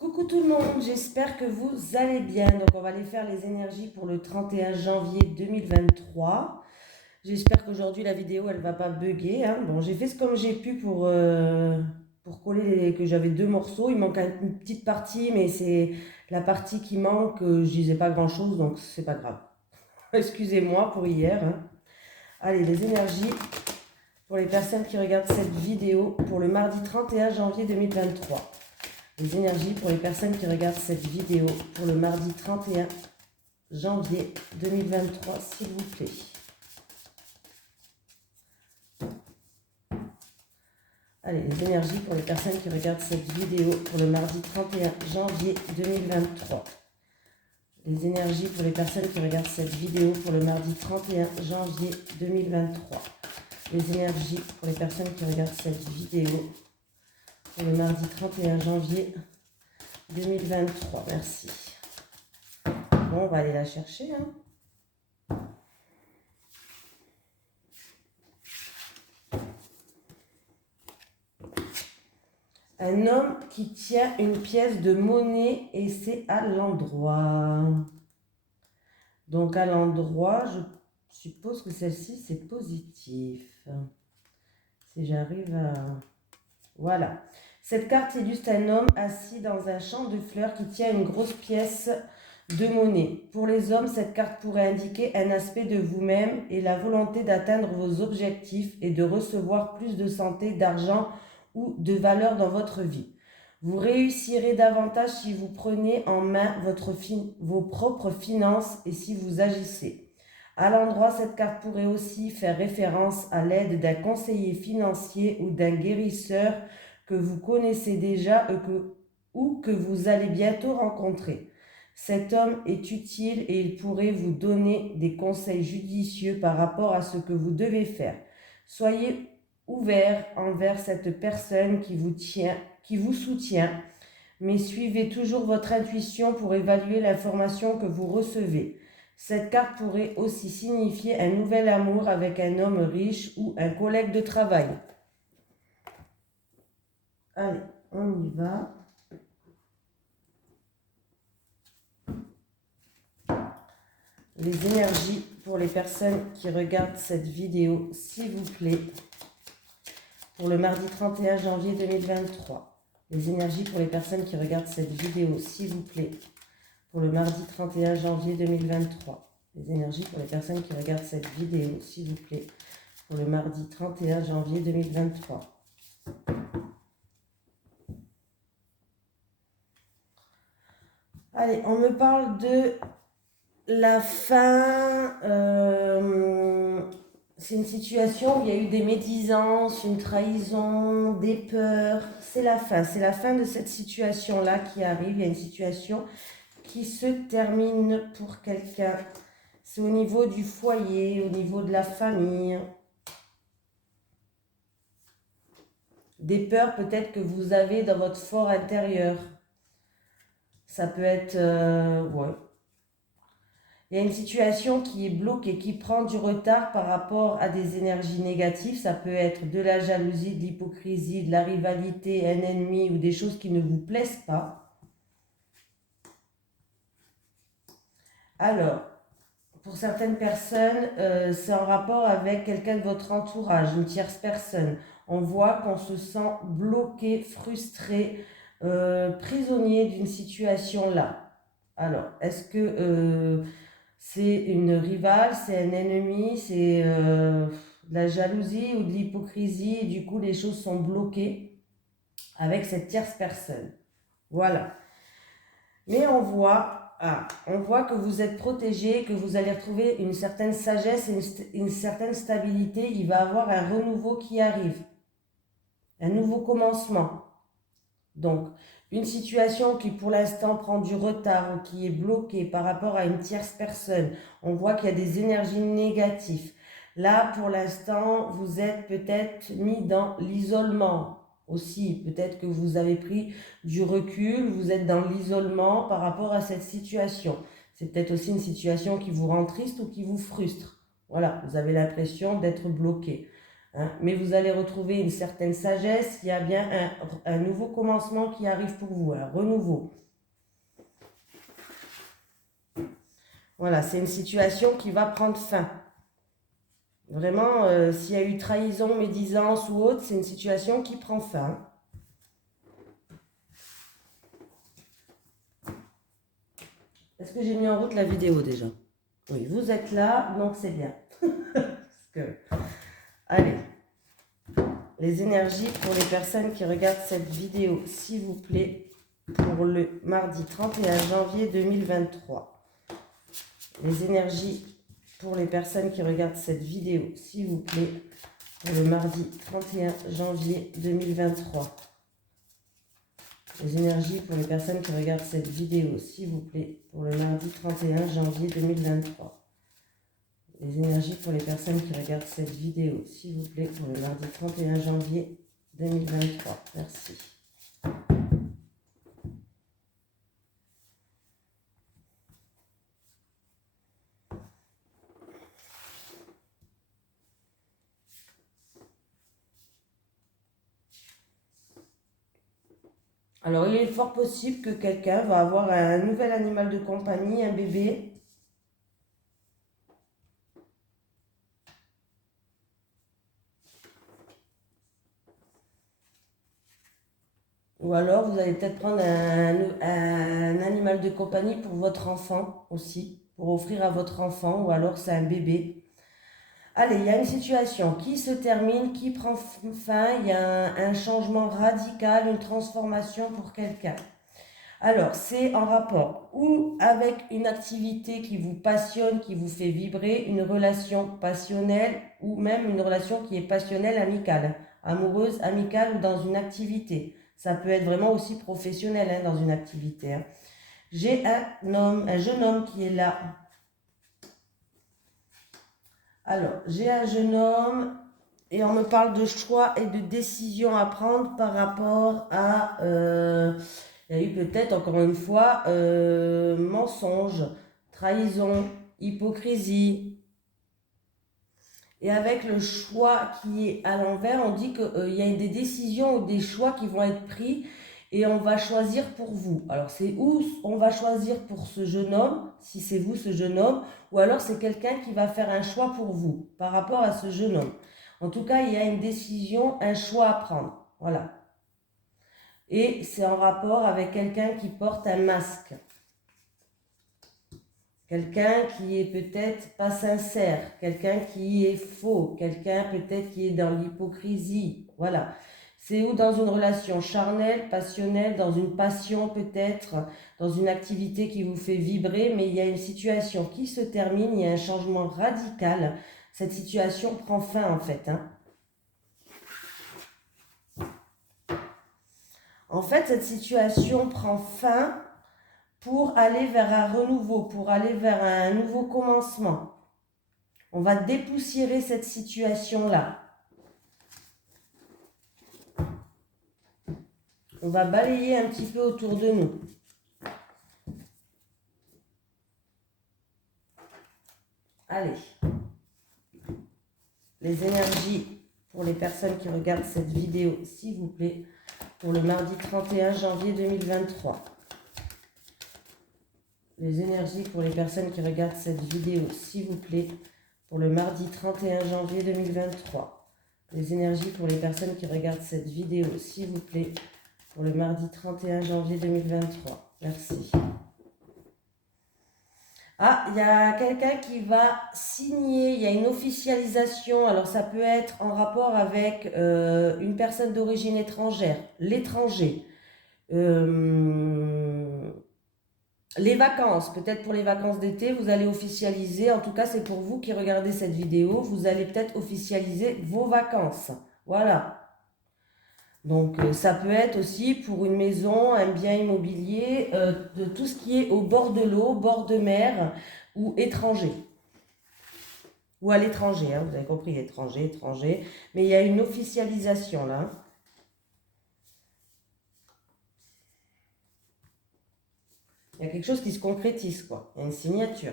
Coucou tout le monde, j'espère que vous allez bien. Donc on va aller faire les énergies pour le 31 janvier 2023. J'espère qu'aujourd'hui la vidéo elle va pas bugger, hein. Bon, j'ai fait ce comme j'ai pu pour coller que j'avais deux morceaux. Il manque une petite partie, mais c'est la partie qui manque. Je disais pas grand chose, donc c'est pas grave. Excusez-moi pour hier, hein. Allez, les énergies pour les personnes qui regardent cette vidéo pour le mardi 31 janvier 2023. Les énergies pour les personnes qui regardent cette vidéo pour le mardi 31 janvier 2023, s'il vous plaît. Allez, les énergies pour les personnes qui regardent cette vidéo pour le mardi 31 janvier 2023. Les énergies pour les personnes qui regardent cette vidéo pour le mardi 31 janvier 2023. Les énergies pour les personnes qui regardent cette vidéo pour le mardi 31 janvier 2023. Merci. Bon, on va aller la chercher, hein. Un homme qui tient une pièce de monnaie et c'est à l'endroit. Donc à l'endroit, je suppose que celle-ci c'est positif. Si j'arrive à... Voilà. Cette carte illustre un homme assis dans un champ de fleurs qui tient une grosse pièce de monnaie. Pour les hommes, cette carte pourrait indiquer un aspect de vous-même et la volonté d'atteindre vos objectifs et de recevoir plus de santé, d'argent ou de valeur dans votre vie. Vous réussirez davantage si vous prenez en main vos propres finances et si vous agissez. À l'endroit, cette carte pourrait aussi faire référence à l'aide d'un conseiller financier ou d'un guérisseur que vous connaissez déjà ou que vous allez bientôt rencontrer. Cet homme est utile et il pourrait vous donner des conseils judicieux par rapport à ce que vous devez faire. Soyez ouvert envers cette personne qui vous soutient, mais suivez toujours votre intuition pour évaluer l'information que vous recevez. Cette carte pourrait aussi signifier un nouvel amour avec un homme riche ou un collègue de travail. Allez, on y va. Les énergies pour les personnes qui regardent cette vidéo, s'il vous plaît, pour le mardi 31 janvier 2023. Les énergies pour les personnes qui regardent cette vidéo, s'il vous plaît, pour le mardi 31 janvier 2023. Les énergies pour les personnes qui regardent cette vidéo, s'il vous plaît, pour le mardi 31 janvier 2023. Allez, on me parle de la fin. C'est une situation où il y a eu des médisances, une trahison, des peurs. C'est la fin de cette situation-là qui arrive. Il y a une situation qui se termine pour quelqu'un. C'est au niveau du foyer, au niveau de la famille. Des peurs peut-être que vous avez dans votre fort intérieur. Ça peut être... ouais. Il y a une situation qui est bloquée, qui prend du retard par rapport à des énergies négatives. Ça peut être de la jalousie, de l'hypocrisie, de la rivalité, un ennemi ou des choses qui ne vous plaisent pas. Alors, pour certaines personnes, c'est en rapport avec quelqu'un de votre entourage, une tierce personne. On voit qu'on se sent bloqué, frustré, prisonnier d'une situation là. Alors, est-ce que c'est une rivale, c'est un ennemi, c'est de la jalousie ou de l'hypocrisie et du coup les choses sont bloquées avec cette tierce personne. Voilà. Mais on voit que vous êtes protégé, que vous allez retrouver une certaine sagesse et une certaine stabilité. Il va y avoir un renouveau qui arrive, un nouveau commencement. Donc, une situation qui pour l'instant prend du retard ou qui est bloquée par rapport à une tierce personne, on voit qu'il y a des énergies négatives. Là, pour l'instant, vous êtes peut-être mis dans l'isolement aussi. Peut-être que vous avez pris du recul, vous êtes dans l'isolement par rapport à cette situation. C'est peut-être aussi une situation qui vous rend triste ou qui vous frustre. Voilà, vous avez l'impression d'être bloqué. hein. Mais vous allez retrouver une certaine sagesse. Il y a bien un nouveau commencement qui arrive pour vous, un renouveau. Voilà, c'est une situation qui va prendre fin. Vraiment, s'il y a eu trahison, médisance ou autre, c'est une situation qui prend fin. Est-ce que j'ai mis en route la vidéo déjà? Oui, vous êtes là, donc c'est bien. Parce que... Allez, les énergies pour les personnes qui regardent cette vidéo, s'il vous plaît, pour le mardi 31 janvier 2023. Les énergies pour les personnes qui regardent cette vidéo, s'il vous plaît, pour le mardi 31 janvier 2023. Les énergies pour les personnes qui regardent cette vidéo, s'il vous plaît, pour le mardi 31 janvier 2023. Les énergies pour les personnes qui regardent cette vidéo, s'il vous plaît, pour le mardi 31 janvier 2023. Merci. Alors, il est fort possible que quelqu'un va avoir un nouvel animal de compagnie, un bébé. Ou alors, vous allez peut-être prendre un animal de compagnie pour votre enfant aussi, pour offrir à votre enfant, ou alors c'est un bébé. Allez, il y a une situation qui se termine, qui prend fin, il y a un changement radical, une transformation pour quelqu'un. Alors, c'est en rapport ou avec une activité qui vous passionne, qui vous fait vibrer, une relation passionnelle ou même une relation qui est passionnelle, amicale, amoureuse, amicale ou dans une activité. Ça peut être vraiment aussi professionnel hein, dans une activité. Hein. J'ai un jeune homme qui est là. Alors, j'ai un jeune homme et on me parle de choix et de décisions à prendre par rapport à... il y a eu peut-être, encore une fois, mensonge, trahison, hypocrisie. Et avec le choix qui est à l'envers, on dit qu'il y a des décisions ou des choix qui vont être pris et on va choisir pour vous. Alors c'est où on va choisir pour ce jeune homme, si c'est vous ce jeune homme, ou alors c'est quelqu'un qui va faire un choix pour vous par rapport à ce jeune homme. En tout cas, il y a une décision, un choix à prendre. Voilà. Et c'est en rapport avec quelqu'un qui porte un masque. Quelqu'un qui est peut-être pas sincère, quelqu'un qui est faux, quelqu'un peut-être qui est dans l'hypocrisie. Voilà. C'est ou dans une relation charnelle, passionnelle, dans une passion peut-être, dans une activité qui vous fait vibrer, mais il y a une situation qui se termine, il y a un changement radical. Cette situation prend fin en fait. Hein. En fait, cette situation prend fin pour aller vers un renouveau, pour aller vers un nouveau commencement. On va dépoussiérer cette situation-là. On va balayer un petit peu autour de nous. Allez. Les énergies pour les personnes qui regardent cette vidéo, s'il vous plaît, pour le mardi 31 janvier 2023. Les énergies pour les personnes qui regardent cette vidéo, s'il vous plaît, pour le mardi 31 janvier 2023. Les énergies pour les personnes qui regardent cette vidéo, s'il vous plaît, pour le mardi 31 janvier 2023. Merci. Ah, il y a quelqu'un qui va signer, il y a une officialisation. Alors, ça peut être en rapport avec une personne d'origine étrangère, l'étranger. Les vacances, peut-être pour les vacances d'été, vous allez officialiser, en tout cas c'est pour vous qui regardez cette vidéo, vous allez peut-être officialiser vos vacances. Voilà. Donc ça peut être aussi pour une maison, un bien immobilier, de tout ce qui est au bord de l'eau, bord de mer ou étranger. Ou à l'étranger, hein, vous avez compris, étranger. Mais il y a une officialisation là. Il y a quelque chose qui se concrétise, quoi. Il y a une signature.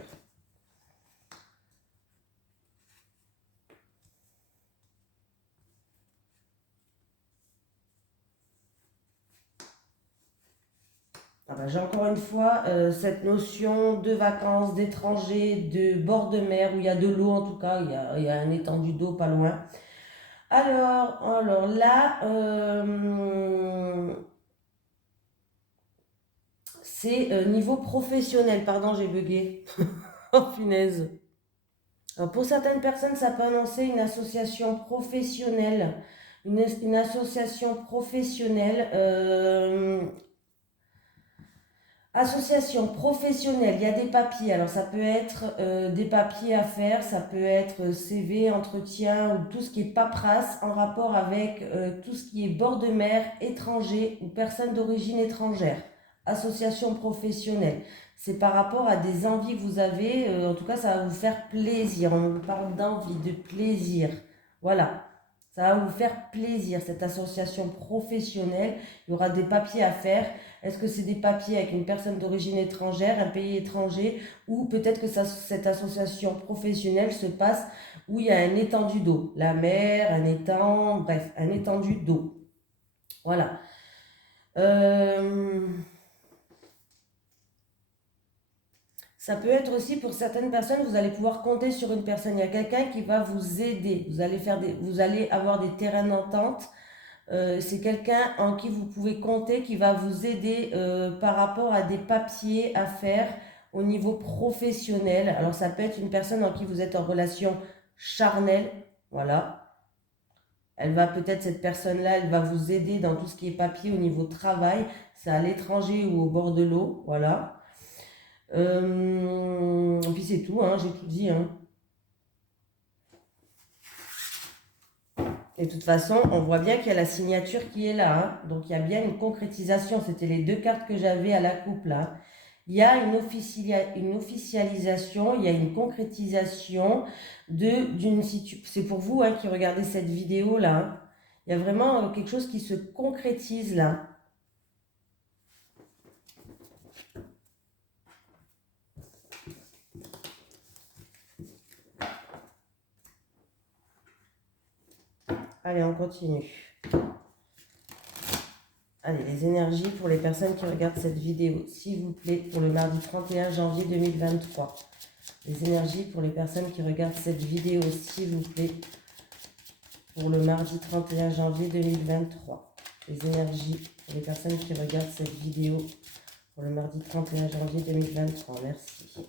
Voilà, j'ai encore une fois cette notion de vacances, d'étrangers, de bord de mer, où il y a de l'eau en tout cas, il y a un étendue d'eau pas loin. Alors là, c'est niveau professionnel. Pardon, j'ai bugué. Oh punaise. Alors, pour certaines personnes, ça peut annoncer une association professionnelle. Une association professionnelle. Association professionnelle, il y a des papiers. Alors ça peut être des papiers à faire, ça peut être CV, entretien ou tout ce qui est paperasse en rapport avec tout ce qui est bord de mer, étranger ou personne d'origine étrangère. Association professionnelle. C'est par rapport à des envies que vous avez, en tout cas ça va vous faire plaisir. On parle d'envie, de plaisir. Voilà. Ça va vous faire plaisir, cette association professionnelle. Il y aura des papiers à faire. Est-ce que c'est des papiers avec une personne d'origine étrangère, un pays étranger, ou peut-être que cette association professionnelle se passe où il y a un étendue d'eau, la mer, un étang, bref, un étendue d'eau. Voilà. Ça peut être aussi pour certaines personnes, vous allez pouvoir compter sur une personne. Il y a quelqu'un qui va vous aider. Vous allez avoir des terrains d'entente. C'est quelqu'un en qui vous pouvez compter, qui va vous aider par rapport à des papiers à faire au niveau professionnel. Alors ça peut être une personne en qui vous êtes en relation charnelle, voilà. Cette personne-là, elle va vous aider dans tout ce qui est papier au niveau travail. C'est à l'étranger ou au bord de l'eau, voilà. Puis c'est tout, hein, j'ai tout dit, hein. Et de toute façon, on voit bien qu'il y a la signature qui est là, hein. Donc il y a bien une concrétisation. C'était les deux cartes que j'avais à la coupe là. Il y a une officialisation, il y a une concrétisation d'une situation. C'est pour vous hein, qui regardez cette vidéo là, hein. Il y a vraiment quelque chose qui se concrétise là. Allez, on continue. Allez, les énergies pour les personnes qui regardent cette vidéo, s'il vous plaît, pour le mardi 31 janvier 2023. Les énergies pour les personnes qui regardent cette vidéo, s'il vous plaît, pour le mardi 31 janvier 2023. Les énergies pour les personnes qui regardent cette vidéo, pour le mardi 31 janvier 2023. Merci.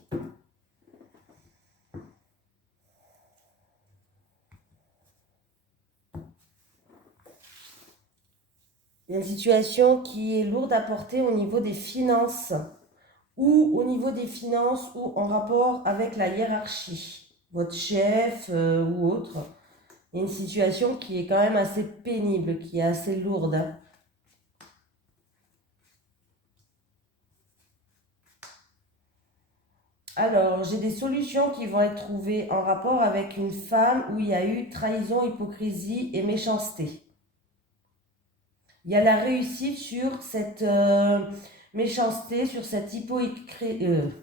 Il y a une situation qui est lourde à porter au niveau des finances ou en rapport avec la hiérarchie, votre chef ou autre. Il y a une situation qui est quand même assez pénible, qui est assez lourde, hein. Alors, j'ai des solutions qui vont être trouvées en rapport avec une femme où il y a eu trahison, hypocrisie et méchanceté. Il y a la réussite sur cette méchanceté, sur cette hypocrisie.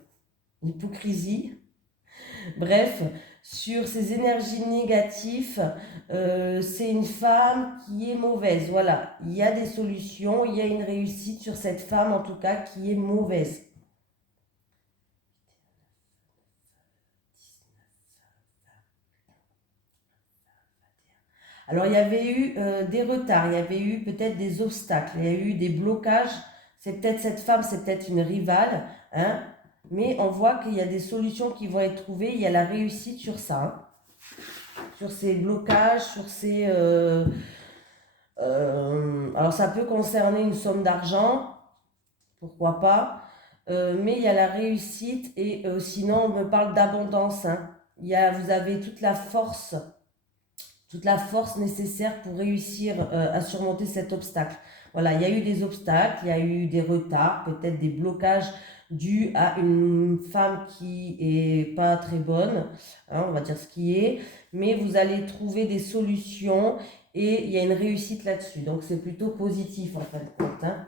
Bref, sur ces énergies négatives, c'est une femme qui est mauvaise. Voilà, il y a des solutions, il y a une réussite sur cette femme en tout cas qui est mauvaise. Alors, il y avait eu des retards, il y avait eu peut-être des obstacles, il y a eu des blocages. C'est peut-être cette femme, c'est peut-être une rivale, hein, mais on voit qu'il y a des solutions qui vont être trouvées. Il y a la réussite sur ça, hein, sur ces blocages, sur ces... alors, ça peut concerner une somme d'argent, pourquoi pas, mais il y a la réussite et sinon, on me parle d'abondance, hein. Vous avez toute la force nécessaire pour réussir à surmonter cet obstacle. Voilà, il y a eu des obstacles, il y a eu des retards, peut-être des blocages dus à une femme qui est pas très bonne, hein, on va dire ce qui est, mais vous allez trouver des solutions et il y a une réussite là-dessus. Donc c'est plutôt positif en fin de compte, hein.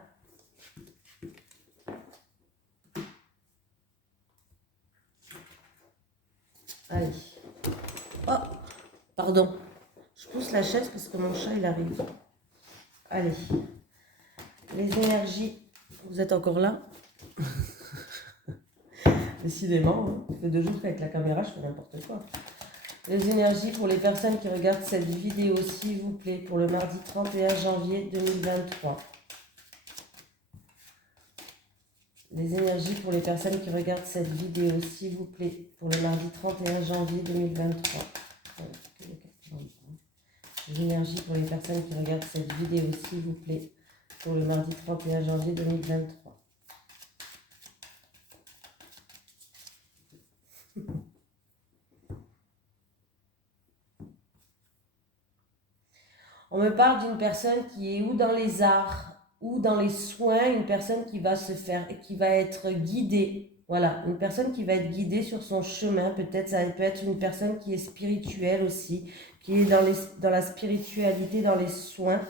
Allez. Oh, pardon. Je pousse la chaise parce que mon chat, il arrive. Allez. Les énergies. Vous êtes encore là? Décidément, hein. Ça fait 2 jours qu'avec la caméra, je fais n'importe quoi. Les énergies pour les personnes qui regardent cette vidéo, s'il vous plaît, pour le mardi 31 janvier 2023. Les énergies pour les personnes qui regardent cette vidéo, s'il vous plaît, pour le mardi 31 janvier 2023. Les énergies pour les personnes qui regardent cette vidéo, s'il vous plaît, pour le mardi 31 janvier 2023. On me parle d'une personne qui est ou dans les arts ou dans les soins, une personne qui va se faire, qui va être guidée. Voilà, une personne qui va être guidée sur son chemin. Peut-être ça peut être une personne qui est spirituelle aussi, qui est dans la spiritualité, dans les soins.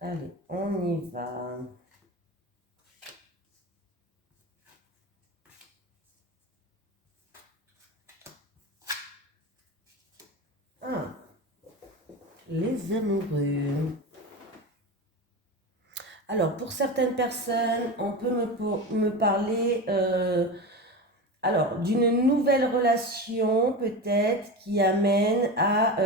Allez, on y va. Ah, les amoureux. Alors, pour certaines personnes, on peut me parler alors d'une nouvelle relation peut-être qui amène à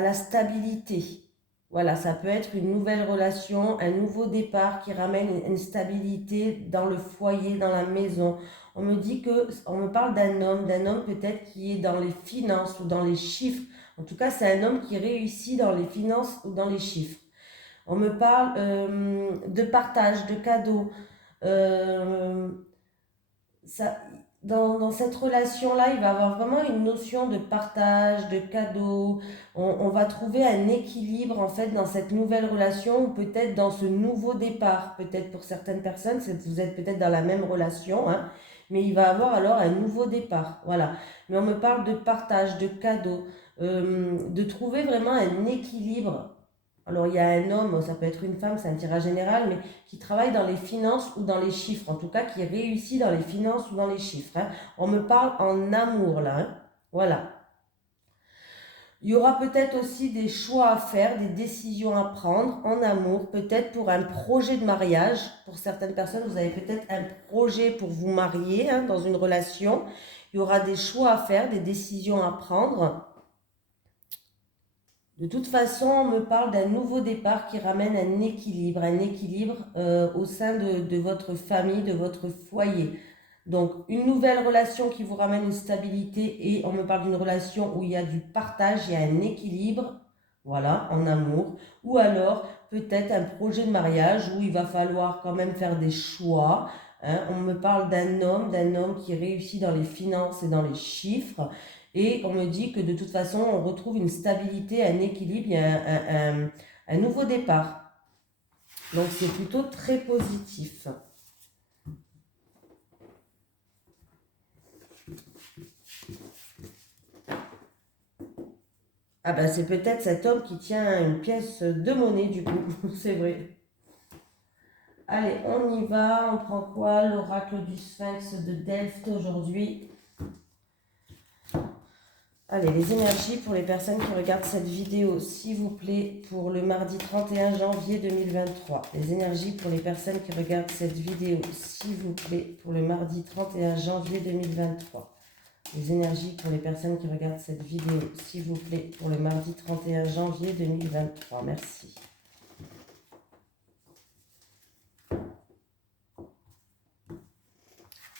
la stabilité. Voilà, ça peut être une nouvelle relation, un nouveau départ qui ramène une stabilité dans le foyer, dans la maison. On me parle d'un homme peut-être qui est dans les finances ou dans les chiffres. En tout cas, c'est un homme qui réussit dans les finances ou dans les chiffres. On me parle de partage, de cadeaux. Euh, ça, dans cette relation-là, il va y avoir vraiment une notion de partage, de cadeaux. On va trouver un équilibre en fait dans cette nouvelle relation ou peut-être dans ce nouveau départ. Peut-être pour certaines personnes, vous êtes peut-être dans la même relation, hein, mais il va y avoir alors un nouveau départ. Voilà. Mais on me parle de partage, de cadeaux, de trouver vraiment un équilibre. Alors, il y a un homme, ça peut être une femme, c'est un tirage général, mais qui travaille dans les finances ou dans les chiffres, en tout cas qui réussit dans les finances ou dans les chiffres, hein. On me parle en amour là, hein. Voilà. Il y aura peut-être aussi des choix à faire, des décisions à prendre en amour, peut-être pour un projet de mariage. Pour certaines personnes, vous avez peut-être un projet pour vous marier, hein, dans une relation. Il y aura des choix à faire, des décisions à prendre. De toute façon, on me parle d'un nouveau départ qui ramène un équilibre au sein de votre famille, de votre foyer. Donc, une nouvelle relation qui vous ramène une stabilité et on me parle d'une relation où il y a du partage, il y a un équilibre, voilà, en amour. Ou alors, peut-être un projet de mariage où il va falloir quand même faire des choix, hein. On me parle d'un homme qui réussit dans les finances et dans les chiffres. Et on me dit que de toute façon, on retrouve une stabilité, un équilibre, il y a un nouveau départ. Donc c'est plutôt très positif. Ah ben c'est peut-être cet homme qui tient une pièce de monnaie du coup, c'est vrai. Allez, on y va, on prend quoi? L'oracle du Sphinx de Delft aujourd'hui. Allez, les énergies pour les personnes qui regardent cette vidéo, s'il vous plaît, pour le mardi 31 janvier 2023. Les énergies pour les personnes qui regardent cette vidéo, s'il vous plaît, pour le mardi 31 janvier 2023. Les énergies pour les personnes qui regardent cette vidéo, s'il vous plaît, pour le mardi 31 janvier 2023. Merci.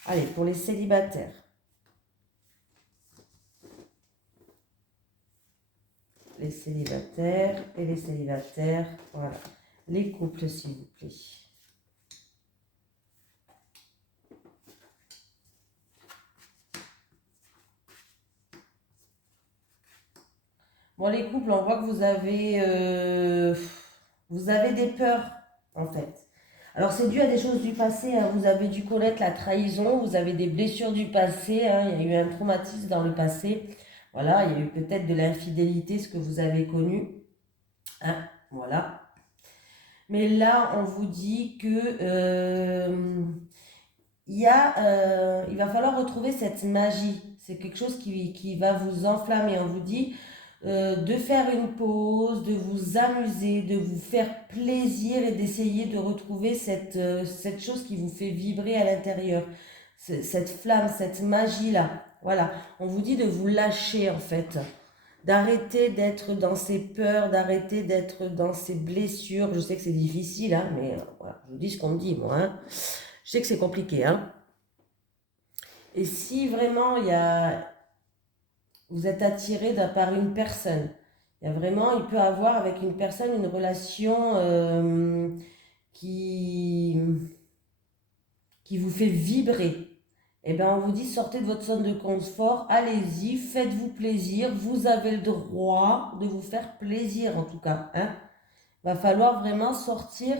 Allez, pour les célibataires. Les célibataires et les célibataires, voilà. Les couples, s'il vous plaît. Bon, les couples, on voit que vous avez des peurs, en fait. Alors, c'est dû à des choses du passé, hein. Vous avez dû connaître la trahison, vous avez des blessures du passé, hein. Il y a eu un traumatisme dans le passé. Voilà, il y a eu peut-être de l'infidélité, ce que vous avez connu, hein. Voilà. Mais là, on vous dit que il va falloir retrouver cette magie. C'est quelque chose qui va vous enflammer. On vous dit de faire une pause, de vous amuser, de vous faire plaisir et d'essayer de retrouver cette chose qui vous fait vibrer à l'intérieur. Cette flamme, cette magie-là. Voilà, on vous dit de vous lâcher en fait. D'arrêter d'être dans ces peurs, d'arrêter d'être dans ces blessures. Je sais que c'est difficile, hein, mais voilà, je vous dis ce qu'on me dit, moi. Hein. Je sais que c'est compliqué. Hein. Et si vraiment vous êtes attiré par une personne, il peut avoir avec une personne une relation qui, qui vous fait vibrer. Eh bien, on vous dit, sortez de votre zone de confort, allez-y, faites-vous plaisir, vous avez le droit de vous faire plaisir en tout cas. Hein. Va falloir vraiment sortir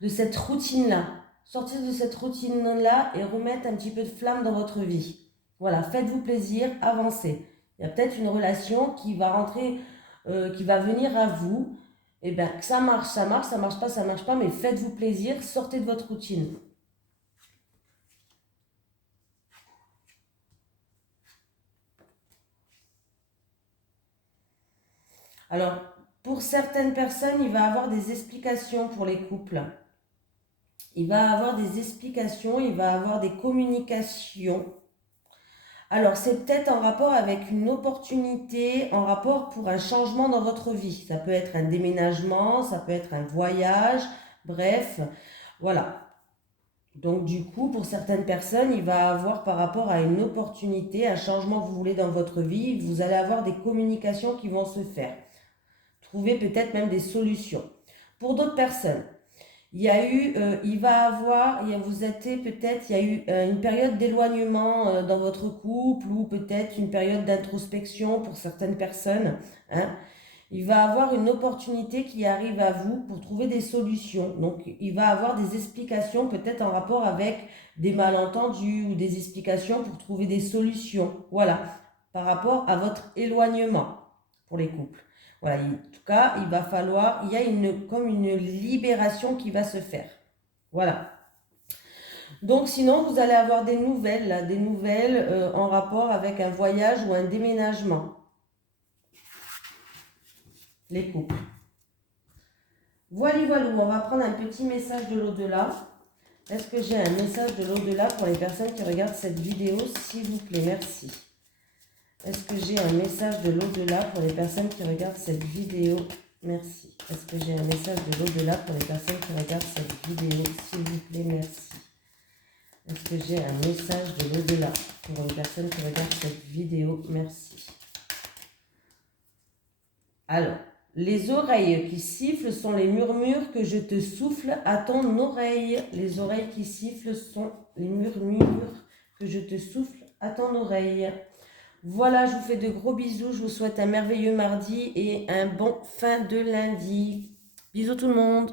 de cette routine-là. Sortir de cette routine-là et remettre un petit peu de flamme dans votre vie. Voilà, faites-vous plaisir, avancez. Il y a peut-être une relation qui va rentrer, qui va venir à vous. Eh bien, que ça marche, ça marche pas, ça marche pas, mais faites-vous plaisir, sortez de votre routine. Alors, pour certaines personnes, il va avoir des explications pour les couples. Il va avoir des explications, il va avoir des communications. Alors, c'est peut-être en rapport avec une opportunité, en rapport pour un changement dans votre vie. Ça peut être un déménagement, ça peut être un voyage, bref, voilà. Donc, du coup, pour certaines personnes, il va avoir par rapport à une opportunité, un changement que vous voulez dans votre vie, vous allez avoir des communications qui vont se faire. Trouver peut-être même des solutions. Pour d'autres personnes, il y a eu, il y a eu une période d'éloignement dans votre couple ou peut-être une période d'introspection pour certaines personnes. Hein. Il va avoir une opportunité qui arrive à vous pour trouver des solutions. Donc, il va avoir des explications peut-être en rapport avec des malentendus ou des explications pour trouver des solutions. Voilà, par rapport à votre éloignement pour les couples. Voilà, en tout cas, il y a comme une libération qui va se faire. Voilà. Donc sinon, vous allez avoir des nouvelles, là, des nouvelles en rapport avec un voyage ou un déménagement. Les couples. Voilà, on va prendre un petit message de l'au-delà. Est-ce que j'ai un message de l'au-delà pour les personnes qui regardent cette vidéo, s'il vous plaît, merci. Est-ce que j'ai un message de l'au-delà pour les personnes qui regardent cette vidéo? Merci. Est-ce que j'ai un message de l'au-delà pour les personnes qui regardent cette vidéo? S'il vous plaît, merci. Est-ce que j'ai un message de l'au-delà pour une personne qui regarde cette vidéo? Merci. Alors, les oreilles qui sifflent sont les murmures que je te souffle à ton oreille. Les oreilles qui sifflent sont les murmures que je te souffle à ton oreille. Voilà, je vous fais de gros bisous. Je vous souhaite un merveilleux mardi et un bon fin de lundi. Bisous tout le monde.